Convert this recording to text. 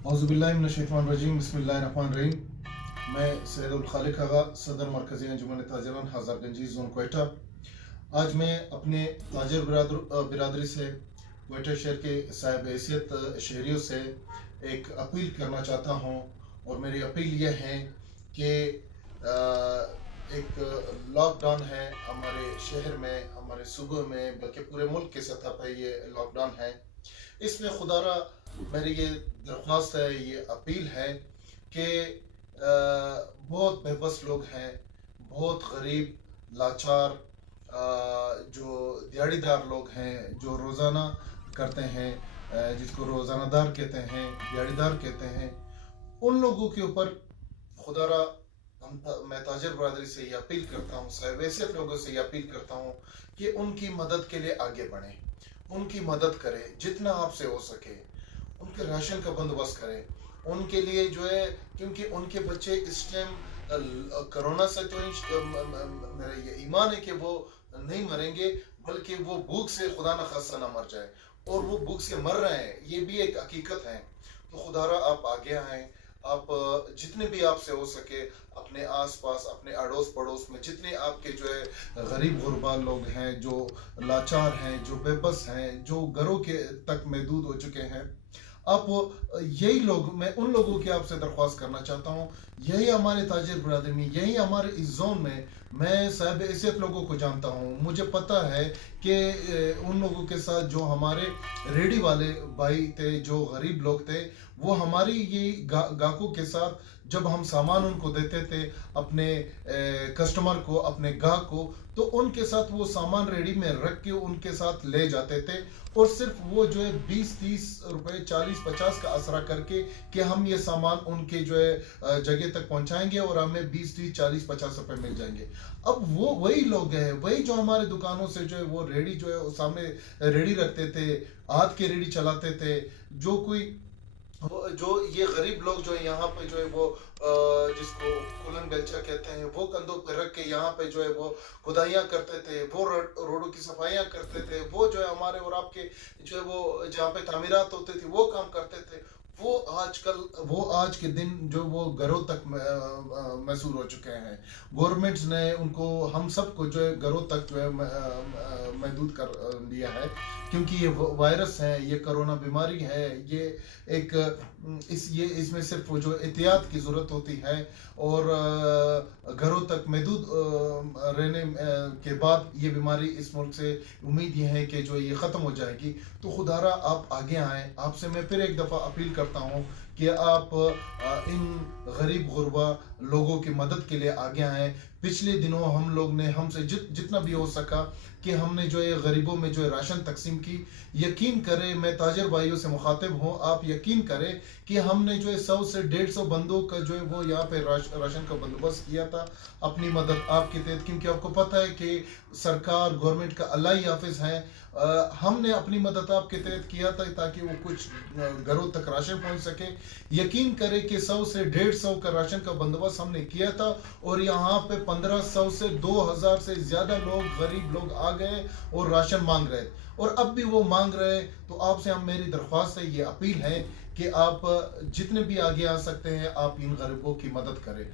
औज़ुबिल्लाहिमिनश्शैतानिर्रजीम बिस्मिल्लाहिर्रहमानिर्रहीम। मैं सैयदुल खालिक आगा, सदर मरकज़ी अंजुमन ताजिरान हज़ारगंजी ज़ोन क्वेटा। आज मैं अपने ताजिर बिरादरी से क्वेटा शहर के साहिब हैसियत शहरियों से एक अपील करना चाहता हूँ, और मेरी अपील यह है कि एक लॉकडाउन है हमारे शहर में, हमारे सूबे में, बल्कि पूरे मुल्क के सतह पर ये लॉकडाउन है। इसमें खुदारा मेरी ये दरख्वास्त है, ये अपील है कि बहुत बेबस लोग हैं, बहुत गरीब लाचार जो दिहाड़ीदार लोग हैं, जो रोज़ाना करते हैं, जिसको रोज़ानादार कहते हैं, दिहाड़ीदार कहते हैं, उन लोगों के ऊपर खुदारा मैं ताजिर बरादरी से ये अपील करता हूँ, साहिब हैसियत लोगों से ये अपील करता हूँ कि उनकी मदद के लिए आगे बढ़ें, उनकी मदद करें जितना आपसे हो सके, उनके राशन का बंदोबस्त करें उनके लिए जो है, क्योंकि उनके बच्चे इस टाइम कोरोना से तो मेरा ये ईमान है कि वो नहीं मरेंगे, बल्कि वो भूख से खुदा न खास्ता ना मर जाए, और वो भूख से मर रहे हैं, ये भी एक हकीकत है। तो खुदारा आप आगे आएँ, आप जितने भी आपसे हो सके अपने आस पास, अपने अड़ोस पड़ोस में जितने आपके जो है गरीब गुरबा लोग हैं, जो लाचार हैं, जो बेबस हैं, जो घरों के तक महदूद हो चुके हैं, आप यही लोग, मैं उन लोगों की आपसे दरख्वास्त करना चाहता हूँ, यही हमारे ताजिर बिरादरी में, यही हमारे इस जोन में मैं साहिब हैसियत लोगों को जानता हूँ। मुझे पता है कि उन लोगों के साथ जो हमारे रेडी वाले भाई थे, जो गरीब लोग थे, वो हमारी ये गाहकों के साथ जब हम सामान उनको देते थे, अपने कस्टमर को, अपने गाहक को, तो उनके साथ वो सामान रेडी में रख के उनके साथ ले जाते थे, और सिर्फ वो जो है 20-30 रुपए, 40-50 का असरा करके कि हम ये सामान उनके जो है जगह तक पहुंचाएंगे और हमें 20-30-40-50 रुपए मिल जाएंगे। अब वो वही लोग हैं, वही जो हमारे दुकानों से जो है वो रेडी जो है सामने रेडी रखते थे, हाथ के रेडी चलाते थे, जो कोई जो ये गरीब लोग जो है यहाँ पे जो है वो जिसको कुलन बेलचा कहते हैं, वो कंधों पे रख के यहाँ पे जो है वो खुदाइयाँ करते थे, वो रोडों की सफाइयाँ करते थे, वो जो है हमारे और आपके जो है वो जहाँ पे तामीरात होते थे वो काम करते थे, वो आज के दिन जो वो घरों तक मैसूर हो चुके हैं। गवर्नमेंट्स ने उनको, हम सबको जो है घरों तक जो है महदूद कर दिया है, क्योंकि ये वायरस है, ये कोरोना बीमारी है, ये एक इसमें सिर्फ जो एहतियात की ज़रूरत होती है, और घरों तक महदूद रहने के बाद ये बीमारी इस मुल्क से उम्मीद ये है कि जो ये ख़त्म हो जाएगी। तो खुदारा आप आगे आएँ, आपसे मैं फिर एक दफ़ा अपील करता हूँ कि आप इन गरीब गुरबा लोगों की मदद के लिए आगे आएँ। पिछले दिनों हम लोग ने, हमसे जितना भी हो सका कि हमने जो है गरीबों में जो है राशन तकसीम की। यकीन करें, मैं ताजिर भाइयों से मुखातिब हूँ, आप यकीन करें कि हमने जो है 100 से 150 बंदों का जो है वो यहाँ पे राशन का बंदोबस्त किया था, अपनी मदद आपके तहत, क्योंकि आपको पता है कि सरकार, गवर्नमेंट का अल्लाह ही हाफिज है। हमने अपनी मदद आपके तहत किया था ताकि वो कुछ घरों तक राशन पहुंच सके। यकीन करें कि 100 से 150 का राशन का बंदोबस्त हमने किया था, और यहाँ पे 1500 से 2000 से ज्यादा लोग, गरीब लोग आ गए और राशन मांग रहे, और अब भी वो मांग रहे। तो आपसे हम, मेरी दरख्वास्त है, ये अपील है कि आप जितने भी आगे आ सकते हैं, आप इन गरीबों की मदद करें।